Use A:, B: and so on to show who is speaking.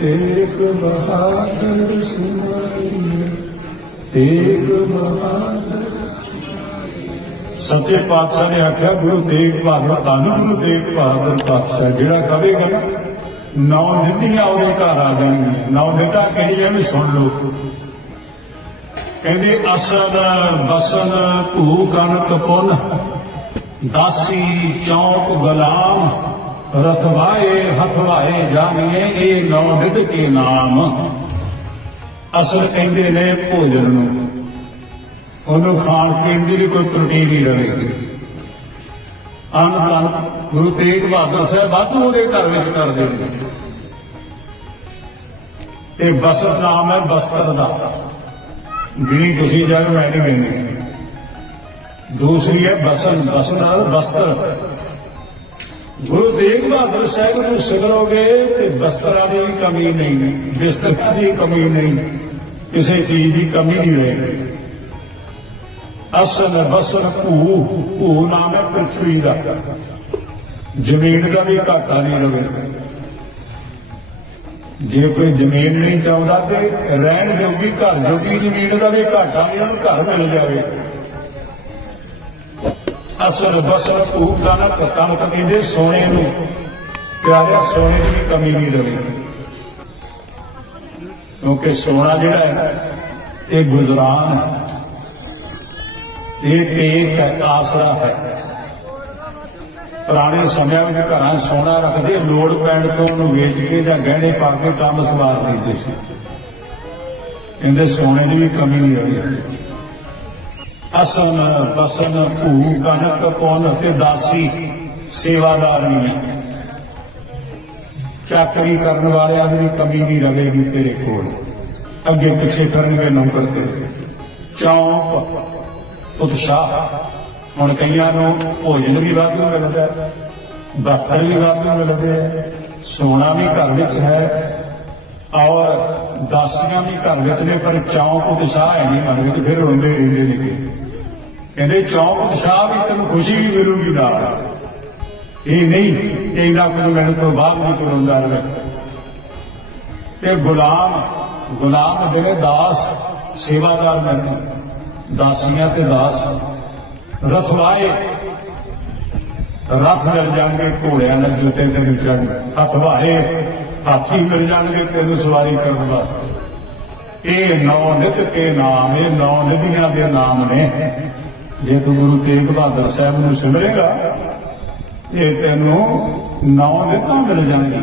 A: ਤੇਗ ਬਹਾਦਰ ਸਿਮਰਿਏ ਤੇਗ ਬਹਾਦਰ ਸੱਚੇ ਪਾਤਸ਼ਾਹ ਨੇ ਆਖਿਆ ਗੁਰੂ ਤੇਗ ਬਹਾਦਰ ਧੰਨ ਗੁਰੂ ਤੇਗ ਬਹਾਦਰ ਪਾਤਸ਼ਾਹ ਜਿਹੜਾ ਕਹੇਗਾ ਨਾ ਨੌ ਨਿੰਦੀਆਂ ਉਹਦੇ ਘਰ ਆ ਜਾਣਗੀਆਂ ਨੌ ਨਿੰਦਾ ਕਿਹੜੀਆਂ ਵੀ ਸੁਣ ਲਓ ਕਹਿੰਦੇ ਅਸਨ ਬਸਨ ਭੂ ਕਨਕ ਪੁਨ ਦਾਸੀ ਚੌਕ ਗੁਲਾਮ ਰਖਵਾਏ, ਹਥਵਾਏ ਜਾਣੀਏ, ਇਹ ਨੌ ਨਿਧ ਕੇ ਨਾਮ। ਅਸਲ ਕਹਿੰਦੇ ਨੇ ਭੋਜਨ ਨੂੰ। ਉਹਨੂੰ ਖਾਣ ਪੀਣ ਦੀ ਵੀ ਕੋਈ ਤਰਤੀਬ ਨਹੀਂ ਰਹੇਗੀ। ਅੰਨ ਤਨ ਗੁਰੂ ਤੇਗ ਬਹਾਦਰ ਸਾਹਿਬ ਵਾਧੂ ਉਹਦੇ ਘਰ ਵਿੱਚ ਕਰਦੇ ਨੇ। ਤੇ ਬਸਤ ਨਾਮ ਹੈ ਬਸਤਰ ਦਾ। ਜਿਹੜੀ ਤੁਸੀਂ ਜਗ ਮੈਂ ਨਹੀਂ ਲੈਣੀ ਦੂਸਰੀ ਹੈ ਬਸਨ ਬਸਨ ਨਾਲ ਬਸਤਰ। ਗੁਰੂ ਤੇਗ ਬਹਾਦਰ ਸਾਹਿਬ ਨੂੰ ਸਿਮਰੋਗੇ ਤੇ ਬਸਤਰਾਂ ਦੀ ਵੀ ਕਮੀ ਨਹੀਂ, ਬਿਸਤਰਾ ਦੀ ਕਮੀ ਨਹੀਂ, ਕਿਸੇ ਚੀਜ਼ ਦੀ ਕਮੀ ਨਹੀਂ ਰਹੇਗੀ ਅਸਲ ਬਸਨ ਭੂ ਭੂ ਨਾਮ ਹੈ ਪ੍ਰithvi ਦਾ। ਜ਼ਮੀਨ ਦਾ ਵੀ ਘਾਟਾ ਨਹੀਂ ਰਵੇ। ਜੇ ਕੋਈ ਜ਼ਮੀਨ ਨਹੀਂ ਚਾਹੁੰਦਾ ਤੇ ਰਹਿਣ ਜੋਗੀ, ਘਰ ਜੋਗੀ ਜ਼ਮੀਨ ਦਾ ਵੀ ਘਾਟਾ ਨਹੀਂ, ਉਹਨੂੰ ਘਰ ਮਿਲ ਜਾਵੇ। ਅਸਰ ਬਸਰ ਭੂ ਕਨਕ ਕਨਕ ਕਹਿੰਦੇ ਸੋਨੇ ਨੂੰ। ਪਿਆਰਿਆ, ਸੋਨੇ ਦੀ ਕਮੀ ਨਹੀਂ ਰਵੇ ਕਿਉਂਕਿ ਸੋਨਾ ਜਿਹੜਾ ਹੈ, ਇਹ ਗੁਜ਼ਰਾਨ ਹੈ। ਇਹ ਟੇਕ ਹੈ, ਆਸਰਾ ਹੈ। ਪੁਰਾਣੇ ਸਮਿਆਂ ਵਿੱਚ ਘਰਾਂ ਸੋਨਾ ਰੱਖਦੇ, ਲੋੜ ਪੈਣ ਤੋਂ ਉਹਨੂੰ ਵੇਚ ਕੇ ਜਾਂ ਗਹਿਣੇ ਪਾ ਕੇ ਕੰਮ ਸਵਾਰ ਲੈਂਦੇ ਸੀ। ਕਹਿੰਦੇ ਸੋਨੇ ਦੀ ਵੀ ਕਮੀ ਨਹੀਂ ਰਹੀ। ਅਸਨ ਬਸਨ ਭੂ ਕਨਕ ਪੁੰਨ ਤੇ ਦਾਸੀ ਸੇਵਾਦਾਰ ਨਹੀਂ ਹੈ ਚਾਕਰੀ ਕਰਨ ਵਾਲਿਆਂ ਦੀ ਵੀ ਕਮੀ ਨਹੀਂ ਰਵੇਗੀ ਤੇਰੇ ਕੋਲ ਅੱਗੇ ਪਿੱਛੇ ਕਰਨਗੇ ਨੌਕਰ ਤੇ ਚੌਂਕ ਉਤਸ਼ਾਹ ਹੁਣ ਕਈਆਂ ਨੂੰ ਭੋਜਨ ਵੀ ਵਾਧੂ ਮਿਲਦਾ ਹੈ ਬਸਤਰ ਵੀ ਵਾਧੂ ਮਿਲਦੇ ਹੈ ਸੋਨਾ ਵੀ ਘਰ ਵਿੱਚ ਹੈ ਔਰ ਦਾਸੀਆਂ ਵੀ ਘਰ ਵਿੱਚ ਨੇ ਪਰ ਚੌਂਕ ਉਤਸ਼ਾਹ ਹੈ ਨਹੀਂ ਮਨ ਵਿੱਚ ਫਿਰ ਰੋਂਦੇ ਰਹਿੰਦੇ ਨੇ ਕਹਿੰਦੇ ਚੌਂਕ ਉਤਸ਼ਾਹ ਵੀ ਤੈਨੂੰ ਖੁਸ਼ੀ ਵੀ ਮਿਲੂਗੀ ਨਾਲ। ਇਹ ਨਹੀਂ ਕਿ ਇਹਨਾਂ ਕੁਝ ਮਿਲਣ ਤੋਂ ਬਾਅਦ ਵੀ ਤੂੰ ਰੋਂਦਾ ਤੇ ਗੁਲਾਮ ਗੁਲਾਮ ਜਿਹੜੇ ਦਾਸ, ਸੇਵਾਦਾਰ ਮਿਲਦੇ ਦਾਸੀਆਂ ਤੇ ਦਾਸ ਰਸਵਾਏ ਰਸ ਮਿਲ ਜਾਣਗੇ, ਘੋੜਿਆਂ ਨਾਲ ਜੁੱਤੇ ਤੇ ਮਿਲ ਜਾਣਗੇ ਹਥਵਾਏ ਹਾਥੀ ਮਿਲ ਜਾਣਗੇ, ਤੈਨੂੰ ਸਵਾਰੀ ਕਰਨ ਵਾਸਤੇ। ਇਹ ਨੌ ਨਿਤ ਕੇ ਨਾਮ, ਇਹ ਨੌ ਨਦੀਆਂ ਦੇ ਨਾਮ ਨੇ। ਜੇ ਤੂੰ ਗੁਰੂ ਤੇਗ ਬਹਾਦਰ ਸਾਹਿਬ ਨੂੰ ਸਿਮਰੇਗਾ ਇਹ ਤੈਨੂੰ ਨੌ ਨਿਤਾਂ ਮਿਲ ਜਾਣਗੀਆਂ।